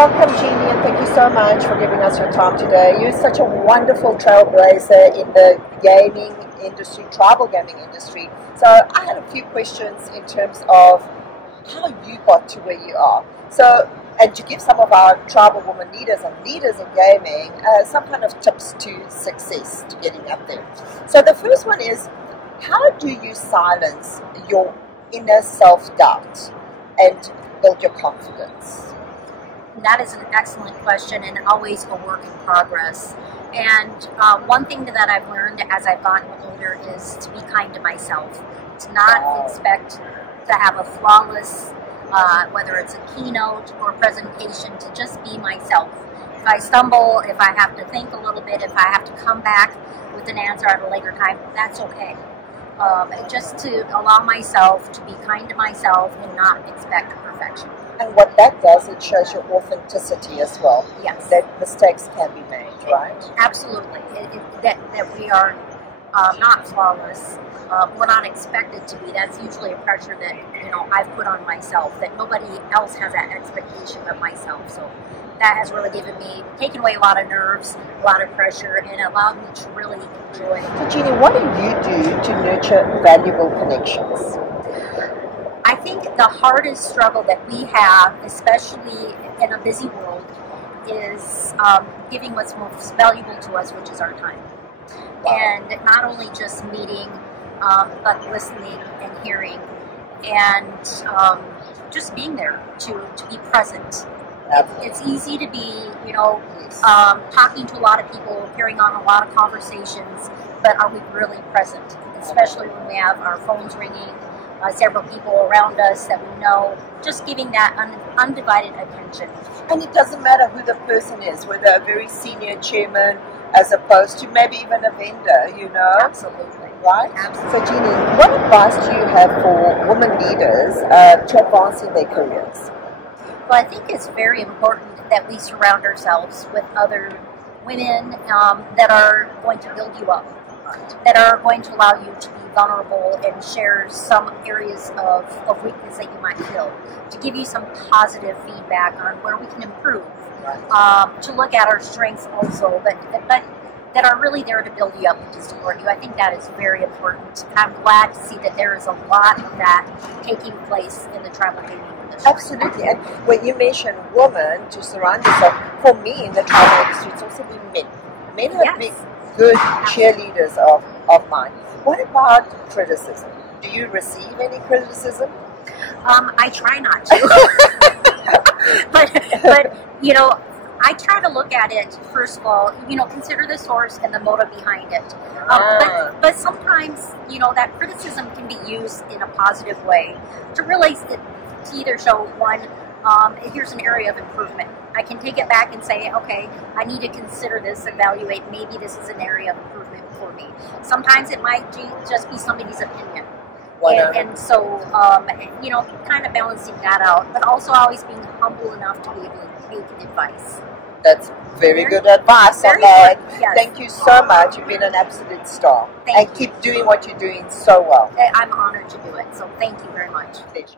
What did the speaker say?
Welcome, Jeannie, and thank you so much for giving us your time today. You're such a wonderful trailblazer in the gaming industry, tribal gaming industry. So I had a few questions in terms of how you got to where you are. So, and to give some of our tribal women leaders and leaders in gaming some kind of tips to success to getting up there. So the first one is, how do you silence your inner self-doubt and build your confidence? That is an excellent question and always a work in progress. And one thing that I've learned as I've gotten older is to be kind to myself. To not expect to have a flawless, whether it's a keynote or presentation, to just be myself. If I stumble, if I have to think a little bit, if I have to come back with an answer at a later time, that's okay. Just to allow myself to be kind to myself and not expect perfection. And what that does, it shows your authenticity as well. Yes. That mistakes can be made, right? Absolutely. That we are not flawless. We're not expected to be. That's usually a pressure that I've put on myself, that nobody else has that expectation of myself. So that has really taken away a lot of nerves, a lot of pressure, and allowed me to really enjoy. So Jeannie, what do you do to nurture valuable connections? I think the hardest struggle that we have, especially in a busy world, is giving what's most valuable to us, which is our time. Wow. And not only just meeting, but listening and hearing, and just being there to be present. It's easy to be, talking to a lot of people, carrying on a lot of conversations, but are we really present? Especially when we have our phones ringing, several people around us that we know, just giving that undivided attention. And it doesn't matter who the person is, whether a very senior chairman as opposed to maybe even a vendor, Absolutely. Right? Absolutely. So Jeannie, what advice do you have for women leaders to advance in their careers? Well, I think it's very important that we surround ourselves with other women that are going to build you up, that are going to allow you to be vulnerable and share some areas of weakness that you might feel, to give you some positive feedback on where we can improve, to look at our strengths also, but that are really there to build you up and to support you. I think that is very important. And I'm glad to see that there is a lot of that taking place in the tribal gaming industry. Absolutely. And when you mention women to surround yourself, for me in the tribal industry, it's also been men. Men have been good cheerleaders of mine. What about criticism? Do you receive any criticism? I try not to. but I try to look at it, first of all, consider the source and the motive behind it. But sometimes, that criticism can be used in a positive way to realize that, to either show one, here's an area of improvement. I can take it back and say, okay, I need to consider this, evaluate, maybe this is an area of improvement for me. Sometimes it might just be somebody's opinion. And so, kind of balancing that out, but also always being humble enough to be able to take advice. That's very good advice on that. Yes. Thank you so much. You've been an absolute star. Thank you. Keep doing what you're doing so well. I'm honored to do it, so thank you very much. Pleasure.